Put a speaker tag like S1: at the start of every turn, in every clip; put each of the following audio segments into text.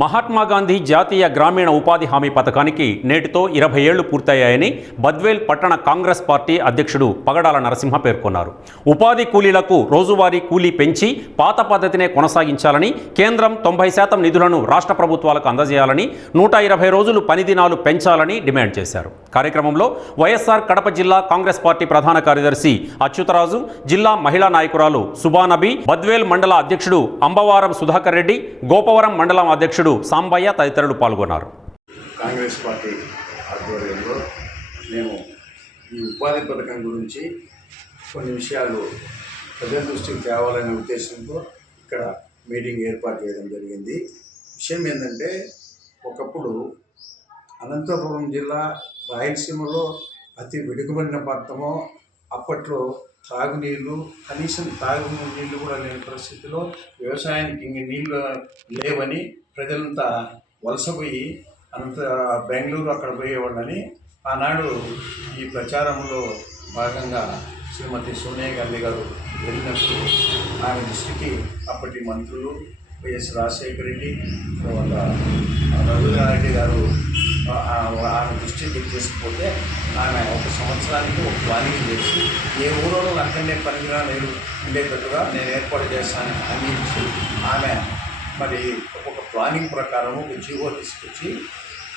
S1: మహాత్మా గాంధీ జాతీయ గ్రామీణ ఉపాధి హామీ పథకానికి నేటితో ఇరవై ఏళ్ళు పూర్తయ్యాయని బద్వేల్ పట్టణ కాంగ్రెస్ పార్టీ అధ్యక్షుడు పగడాల నరసింహ పేర్కొన్నారు. ఉపాధి కూలీలకు రోజువారీ కూలీ పెంచి పాత పద్ధతినే కొనసాగించాలని కేంద్రం తొంభై శాతం నిధులను రాష్ట్ర ప్రభుత్వాలకు అందజేయాలని నూట ఇరవై రోజులు పని దినాలు పెంచాలని డిమాండ్ చేశారు. కార్యక్రమంలో వైఎస్ఆర్ కడప జిల్లా కాంగ్రెస్ పార్టీ ప్రధాన కార్యదర్శి అచ్యుతరాజు జిల్లా మహిళా నాయకురాలు సుబానబి బద్వేల్ మండల అధ్యక్షుడు అంబవారం సుధాకర్ రెడ్డి గోపవరం మండలం అధ్యక్షుడు సాంబయ్య తదితరులు పాల్గొన్నారు.
S2: కాంగ్రెస్ పార్టీ ఆధ్వర్యంలో మేము ఈ ఉపాధి పథకం గురించి కొన్ని విషయాలు ప్రజల దృష్టికి తేవాలనే ఉద్దేశంతో ఇక్కడ మీటింగ్ ఏర్పాటు చేయడం జరిగింది. విషయం ఏంటంటే ఒకప్పుడు అనంతపురం జిల్లా రాయలసీమలో అతి వెనుకబడిన ప్రాంతము. అప్పట్లో తాగునీళ్ళు కనీసం తాగు నీళ్ళు కూడా లేని పరిస్థితిలో వ్యవసాయానికి ఇంక నీళ్ళు లేవని ప్రజలంతా వలసపోయి అంత బెంగళూరు అక్కడ పోయేవాళ్ళని ఆనాడు ఈ ప్రచారంలో భాగంగా శ్రీమతి సోనియా గాంధీ గారు వెళ్ళినప్పుడు ఆమె దృష్టికి అప్పటి మంత్రులు వైఎస్ రాజశేఖర రెడ్డి తర్వాత రఘునారెడ్డి గారు ఆమె దృష్టికి తీసుకుపోతే ఆమె ఒక సంవత్సరానికి ఒక ప్లానింగ్ చేసి ఏ ఊరోళ్ళు అక్కడనే పనిగా నేను ఉండేటట్టుగా నేను ఏర్పాటు చేస్తానని అందించి ఆమె మరి ఒక ప్లానింగ్ ప్రకారం ఒక జీవో తీసుకొచ్చి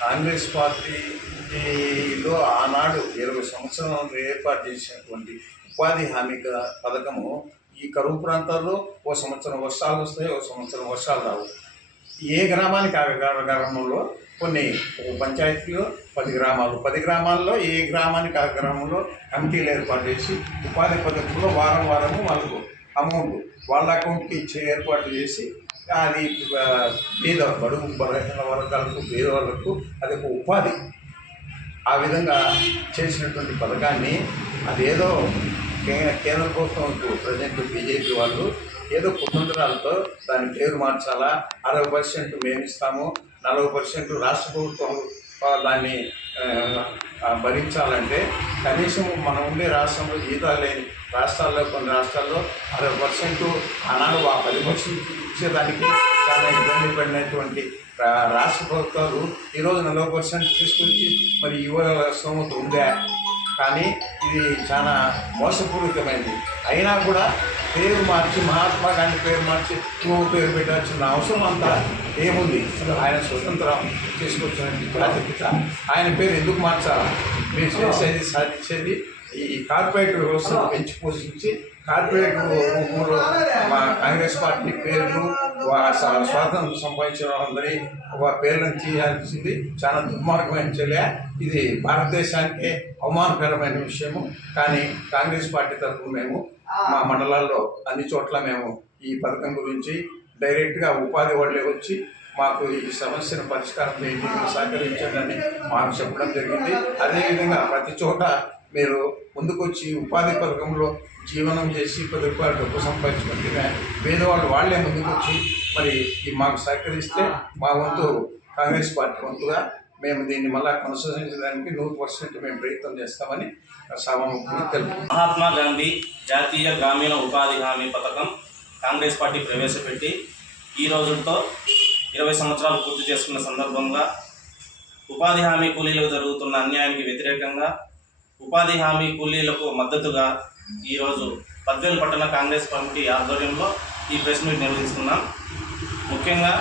S2: కాంగ్రెస్ పార్టీలో ఆనాడు ఇరవై సంవత్సరాలు ఏర్పాటు చేసినటువంటి ఉపాధి హామీ పథకము ఈ కరువు ప్రాంతాల్లో ఓ సంవత్సరం వర్షాలు వస్తాయి ఓ సంవత్సరం వర్షాలు రావు. ఏ గ్రామానికి ఆ గ్రామంలో కొన్ని పంచాయతీలో పది గ్రామాలు. పది గ్రామాల్లో ఏ గ్రామానికి ఆ గ్రామంలో కమిటీలు ఏర్పాటు చేసి ఉపాధి పథకంలో వారం వారము వాళ్ళకు అమౌంట్ వాళ్ళ అకౌంట్కి ఇచ్చే ఏర్పాటు చేసి అది పేద బడుగు బలహీన వర్గాలకు పేద వాళ్ళకు అది ఒక ఉపాధి. ఆ విధంగా చేసినటువంటి పథకాన్ని అదేదో కే- కేంద్ర ప్రభుత్వం ప్రజెంట్ బీజేపీ వాళ్ళు ఏదో కుతంత్రాలతో దాని పేరు మార్చాలా? అరవై పర్సెంట్ మేము ఇస్తాము నలభై పర్సెంట్ రాష్ట్ర ప్రభుత్వం దాన్ని భరించాలంటే కనీసం మనం ఉండే రాష్ట్రంలో జీతాలు లేని రాష్ట్రాల్లో కొన్ని రాష్ట్రాల్లో అరవై పర్సెంట్ ఆనాడు ఆ పది పర్సెంట్ ఇచ్చేదానికి చాలా ఇబ్బంది పడినటువంటి రాష్ట్ర ప్రభుత్వాలు ఈరోజు నలభై పర్సెంట్ తీసుకొచ్చి మరి ఇవ్వగల స్తోమత ఉందా? కానీ ఇది చాలా మోసపూరితమైంది. అయినా కూడా పేరు మార్చి మహాత్మా గాంధీ పేరు మార్చి నువ్వు పేరు పెట్టాల్సిన అవసరం అంతా ఏముంది? ఆయన స్వతంత్రం తీసుకొచ్చినటువంటి జాతిపిత ఆయన పేరు ఎందుకు మార్చాలా? మీరు చేసేది సాధించేది? ఈ కార్పొరేట్ వ్యవస్థను పెంచి పోషించి కార్పొరేట్ మా కాంగ్రెస్ పార్టీ పేర్లు స్వాతంత్రం సంపాదించిన వాళ్ళందరి ఒక పేర్లను తీయాల్సింది. చాలా దుర్మార్గమైన చర్య. ఇది భారతదేశానికే అవమానకరమైన విషయము. కానీ కాంగ్రెస్ పార్టీ తరఫున మేము మా మండలాల్లో అన్ని చోట్ల మేము ఈ పథకం గురించి డైరెక్ట్గా ఉపాధి వాళ్ళే వచ్చి మాకు ఈ సమస్యను పరిష్కారం చేయండి మీరు సహకరించండి మాకు చెప్పడం జరిగింది. అదేవిధంగా ప్రతి చోట మీరు ముందుకొచ్చి ఉపాధి పథకంలో జీవనం చేసి పది రూపాయలు డబ్బు సంపాదించుకుంటే పేదవాళ్ళు వాళ్ళే ముందుకొచ్చి మరి ఈ మాకు సహకరిస్తే మా వంతు కాంగ్రెస్ పార్టీ వంతుగా మేము దీన్ని మళ్ళా కొనసాగించడానికి నూరు పర్సెంట్ మేము ప్రయత్నం చేస్తామని సభాముఖంగా తెలుపు
S3: మహాత్మా గాంధీ జాతీయ గ్రామీణ ఉపాధి హామీ పథకం కాంగ్రెస్ పార్టీ ప్రవేశపెట్టి ఈ రోజుతో ఇరవై సంవత్సరాలు పూర్తి చేసుకున్న సందర్భంగా ఉపాధి హామీ కూలీలకు జరుగుతున్న అన్యాయానికి వ్యతిరేకంగా ఉపాధి హామీ కూలీలకు మద్దతుగా ఈరోజు పద్వేలు పట్టణ కాంగ్రెస్ కమిటీ ఆధ్వర్యంలో ఈ ప్రెస్ మీట్ నిర్వహిస్తున్నాం. ముఖ్యంగా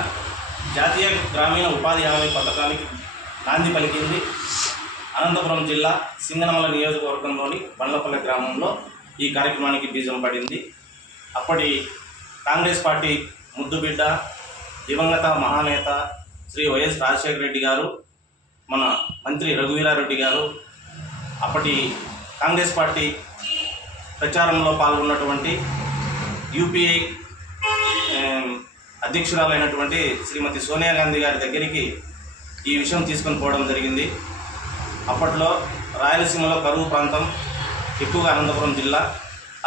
S3: జాతీయ గ్రామీణ ఉపాధి హామీ పథకానికి నాంది పలికింది. అనంతపురం జిల్లా సింగనమల నియోజకవర్గంలోని బండ్లపల్లె గ్రామంలో ఈ కార్యక్రమానికి బీజం పడింది. అప్పటి కాంగ్రెస్ పార్టీ ముద్దుబిడ్డ దివంగత మహానేత శ్రీ వైఎస్ రాజశేఖర రెడ్డి గారు మన మంత్రి రఘువీరారెడ్డి గారు అప్పటి కాంగ్రెస్ పార్టీ ప్రచారంలో పాల్గొన్నటువంటి యూపీఐ అధ్యక్షురాలైనటువంటి శ్రీమతి సోనియా గాంధీ గారి దగ్గరికి ఈ విషయం తీసుకొని పోవడం జరిగింది. అప్పట్లో రాయలసీమలో కరువు ప్రాంతం ఎక్కువగా అనంతపురం జిల్లా.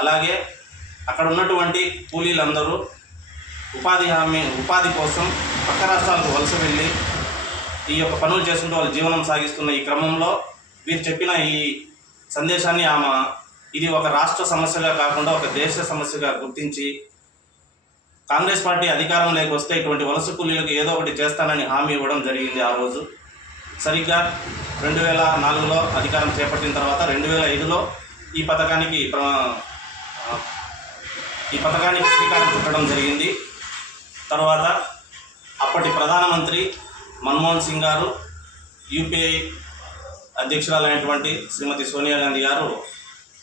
S3: అలాగే అక్కడ ఉన్నటువంటి కూలీలందరూ ఉపాధి హామీ ఉపాధి కోసం పక్క రాష్ట్రాలకు వలస వెళ్ళి ఈ యొక్క పనులు చేసుకుంటూ వాళ్ళు జీవనం సాగిస్తున్న ఈ క్రమంలో వీరు చెప్పిన ఈ సందేశాన్ని ఆమె ఇది ఒక రాష్ట్ర సమస్యగా కాకుండా ఒక దేశ సమస్యగా గుర్తించి కాంగ్రెస్ పార్టీ అధికారంలోకి వస్తే ఇటువంటి వలస కూలీలకు ఏదో ఒకటి చేస్తానని హామీ ఇవ్వడం జరిగింది ఆ రోజు. సరిగ్గా రెండు వేల నాలుగులో అధికారం చేపట్టిన తర్వాత రెండు వేల ఐదులో ఈ పథకానికి ఈ పథకానికి శ్రీకారం చుట్టడం జరిగింది. తర్వాత అప్పటి ప్రధానమంత్రి మన్మోహన్ సింగ్ గారు యూపీఐ అధ్యక్షురాలైనటువంటి శ్రీమతి సోనియా గాంధీ గారు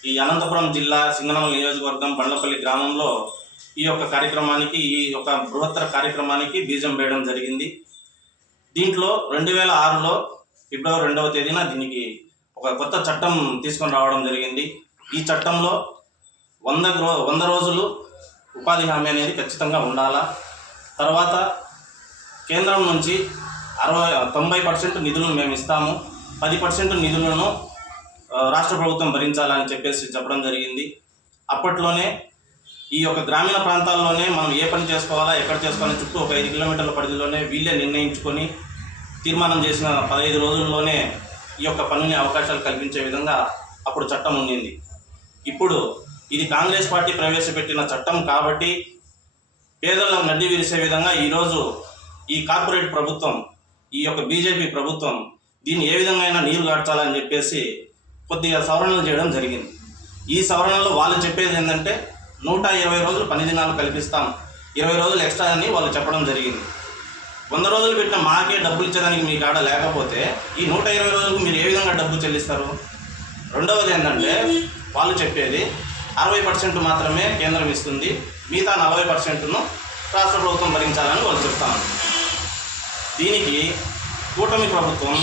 S3: ఈ అనంతపురం జిల్లా సింగనం నియోజకవర్గం బండ్లపల్లి గ్రామంలో ఈ యొక్క కార్యక్రమానికి ఈ యొక్క బృహత్తర కార్యక్రమానికి బీజం వేయడం జరిగింది. దీంట్లో రెండు వేల ఆరులో ఫిబ్రవరి రెండవ తేదీన దీనికి ఒక కొత్త చట్టం తీసుకొని రావడం జరిగింది. ఈ చట్టంలో వంద రో వంద రోజులు ఉపాధి హామీ అనేది ఖచ్చితంగా ఉండాలా? తర్వాత కేంద్రం నుంచి అరవై తొంభై పర్సెంట్ నిధులను మేము ఇస్తాము. పది పర్సెంట్ నిధులను రాష్ట్ర ప్రభుత్వం భరించాలని చెప్పేసి చెప్పడం జరిగింది. అప్పట్లోనే ఈ యొక్క గ్రామీణ ప్రాంతాల్లోనే మనం ఏ పని చేసుకోవాలా ఎక్కడ చేసుకోవాలని చుట్టూ ఒక ఐదు కిలోమీటర్ల పరిధిలోనే వీళ్ళే నిర్ణయించుకొని తీర్మానం చేసిన పదహైదు రోజుల్లోనే ఈ యొక్క పనుని అవకాశాలు కల్పించే విధంగా అప్పుడు చట్టం ఉండింది. ఇప్పుడు ఇది కాంగ్రెస్ పార్టీ ప్రవేశపెట్టిన చట్టం కాబట్టి పేదలను నడ్డి విరిసే విధంగా ఈరోజు ఈ కార్పొరేట్ ప్రభుత్వం ఈ యొక్క బీజేపీ ప్రభుత్వం దీన్ని ఏ విధంగా అయినా నీరు గార్చాలని చెప్పేసి కొద్దిగా సవరణలు చేయడం జరిగింది. ఈ సవరణలో వాళ్ళు చెప్పేది ఏంటంటే నూట ఇరవై రోజులు పని దినాలు కల్పిస్తాం. ఇరవై రోజులు ఎక్స్ట్రా అని వాళ్ళు చెప్పడం జరిగింది. వంద రోజులు పెట్టిన మాకే డబ్బులు ఇచ్చేదానికి మీ కాడ లేకపోతే ఈ నూట ఇరవై రోజులకు మీరు ఏ విధంగా డబ్బు చెల్లిస్తారు? రెండవది ఏంటంటే వాళ్ళు చెప్పేది అరవై పర్సెంట్ మాత్రమే కేంద్రం ఇస్తుంది మిగతా నలభై పర్సెంట్ను రాష్ట్ర ప్రభుత్వం భరించాలని వాళ్ళు చెప్తాను దీనికి కూటమి ప్రభుత్వం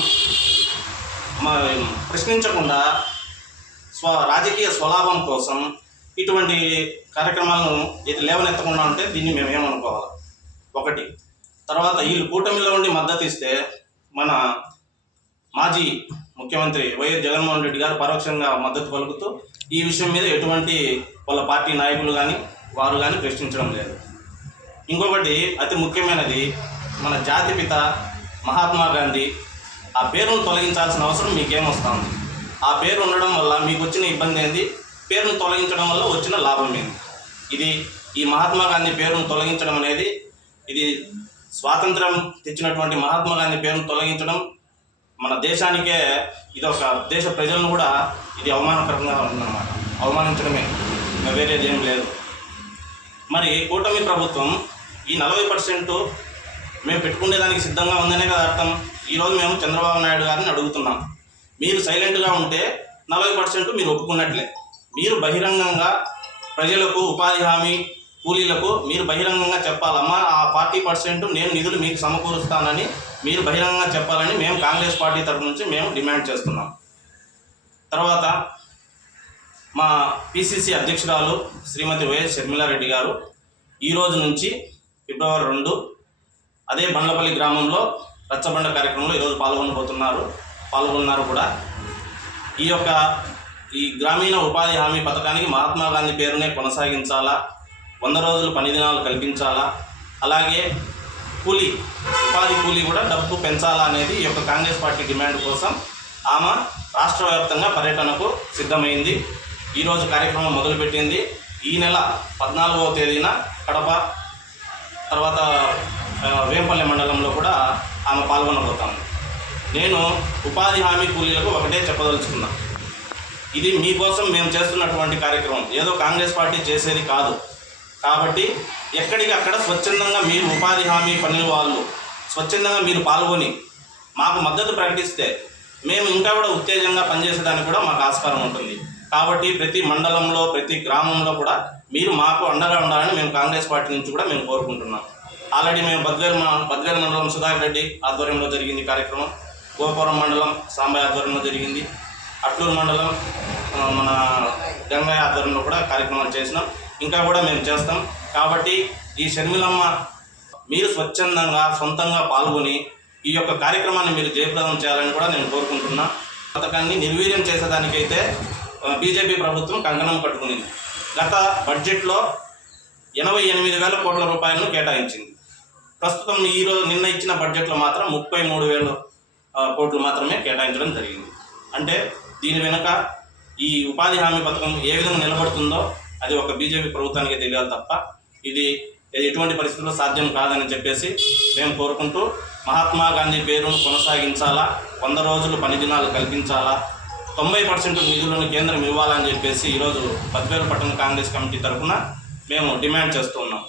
S3: ప్రశ్నించకుండా స్వ రాజకీయ స్వలాభం కోసం ఇటువంటి కార్యక్రమాలను ఇది లేవనెత్తకుండా ఉంటే దీన్ని మేము ఏమనుకోవాలి? ఒకటి. తర్వాత వీళ్ళు కూటమిలో ఉండి మద్దతు ఇస్తే మన మాజీ ముఖ్యమంత్రి వైఎస్ జగన్మోహన్ రెడ్డి గారు పరోక్షంగా మద్దతు పలుకుతూ ఈ విషయం మీద ఎటువంటి వాళ్ళ పార్టీ నాయకులు కానీ వారు కానీ ప్రశ్నించడం లేదు. ఇంకొకటి అతి ముఖ్యమైనది మన జాతిపిత మహాత్మా గాంధీ ఆ పేరును తొలగించాల్సిన అవసరం మీకేమొస్తుంది? ఆ పేరు ఉండడం వల్ల మీకు వచ్చిన ఇబ్బంది ఏంది? పేరును తొలగించడం వల్ల వచ్చిన లాభం ఏంది? ఇది ఈ మహాత్మా గాంధీ పేరును తొలగించడం అనేది ఇది స్వాతంత్రం తెచ్చినటువంటి మహాత్మా గాంధీ పేరును తొలగించడం మన దేశానికే ఇది ఒక దేశ ప్రజలను కూడా ఇది అవమానకరంగా ఉందన్నమాట. అవమానించడమే. ఇంకా వేరేది ఏం లేదు. మరి కూటమి ప్రభుత్వం ఈ నలభై పర్సెంట్ మేము పెట్టుకునేదానికి సిద్ధంగా ఉందనే కదా అర్థం. ఈరోజు మేము చంద్రబాబు నాయుడు గారిని అడుగుతున్నాం. మీరు సైలెంట్గా ఉంటే నలభై పర్సెంట్ మీరు ఒప్పుకున్నట్లే. మీరు బహిరంగంగా ప్రజలకు ఉపాధి హామీ కూలీలకు మీరు బహిరంగంగా చెప్పాలమ్మా ఆ ఫార్టీ పర్సెంట్ నేను నిధులు మీకు సమకూరుస్తానని మీరు బహిరంగంగా చెప్పాలని మేము కాంగ్రెస్ పార్టీ తరఫు నుంచి మేము డిమాండ్ చేస్తున్నాం. తర్వాత మా పిసిసి అధ్యక్షురాలు శ్రీమతి వైఎస్ షర్మిలారెడ్డి గారు ఈరోజు నుంచి ఫిబ్రవరి రెండు అదే బండ్లపల్లి గ్రామంలో రచ్చబండ కార్యక్రమంలో ఈరోజు పాల్గొనబోతున్నారు పాల్గొన్నారు కూడా. ఈ యొక్క ఈ గ్రామీణ ఉపాధి హామీ పథకానికి మహాత్మా గాంధీ పేరునే కొనసాగించాలా? వంద రోజులు పని దినాలు కల్పించాలా? అలాగే కూలీ ఉపాధి కూలీ కూడా డబ్బు పెంచాలా అనేది ఈ యొక్క కాంగ్రెస్ పార్టీ డిమాండ్ కోసం ఆమె రాష్ట్ర వ్యాప్తంగా పర్యటనకు సిద్ధమైంది. ఈరోజు కార్యక్రమం మొదలుపెట్టింది. ఈ నెల పద్నాలుగవ తేదీన కడప తర్వాత వేంపల్లి మండలంలో కూడా ఆమె పాల్గొనబోతాను నేను ఉపాధి హామీ కూలీలకు ఒకటే చెప్పదలుచుకున్నా. ఇది మీకోసం మేము చేస్తున్నటువంటి కార్యక్రమం. ఏదో కాంగ్రెస్ పార్టీ చేసేది కాదు. కాబట్టి ఎక్కడికి అక్కడ స్వచ్ఛందంగా మీరు ఉపాధి హామీ పనుల వాళ్ళు స్వచ్ఛందంగా మీరు పాల్గొని మాకు మద్దతు ప్రకటిస్తే మేము ఇంకా కూడా ఉత్తేజంగా పనిచేసేదానికి కూడా మాకు ఆస్కారం ఉంటుంది. కాబట్టి ప్రతి మండలంలో ప్రతి గ్రామంలో కూడా మీరు మాకు అండగా ఉండాలని మేము కాంగ్రెస్ పార్టీ నుంచి కూడా మేము కోరుకుంటున్నాం. ఆల్రెడీ మేము బద్వేల్ మ- మండలం సుధాకర్ రెడ్డి ఆధ్వర్యంలో జరిగింది కార్యక్రమం. గోపురం మండలం సాంబయ్య ఆధ్వర్యంలో జరిగింది. అట్లూరు మండలం మన గంగయ్య ఆధ్వర్యంలో కూడా కార్యక్రమాలు చేసినాం. ఇంకా కూడా మేము చేస్తాం. కాబట్టి ఈ షర్మిలమ్మ మీరు స్వచ్ఛందంగా సొంతంగా పాల్గొని ఈ యొక్క కార్యక్రమాన్ని మీరు జయప్రదం చేయాలని కూడా నేను కోరుకుంటున్నా. పథకాన్ని నిర్వీర్యం చేసేదానికైతే బీజేపీ ప్రభుత్వం కంకణం కట్టుకునింది. గత బడ్జెట్లో ఎనభై ఎనిమిది వేల కోట్ల రూపాయలను కేటాయించింది. ప్రస్తుతం ఈరోజు నిన్న ఇచ్చిన బడ్జెట్లో మాత్రం ముప్పై మూడు వేల కోట్లు మాత్రమే కేటాయించడం జరిగింది. అంటే దీని వెనుక ఈ ఉపాధి హామీ పథకం ఏ విధంగా నిలబడుతుందో అది ఒక బీజేపీ ప్రభుత్వానికి తెలియాలి తప్ప ఇది ఇది ఎటువంటి పరిస్థితుల్లో సాధ్యం కాదని చెప్పేసి మేము కోరుకుంటూ మహాత్మా గాంధీ పేరును కొనసాగించాలా వంద రోజులు పని దినాలు కల్పించాలా తొంభై పర్సెంట్ నిధులను కేంద్రం ఇవ్వాలని చెప్పేసి ఈరోజు బద్వేలు పట్టణ కాంగ్రెస్ కమిటీ తరఫున మేము డిమాండ్ చేస్తున్నాం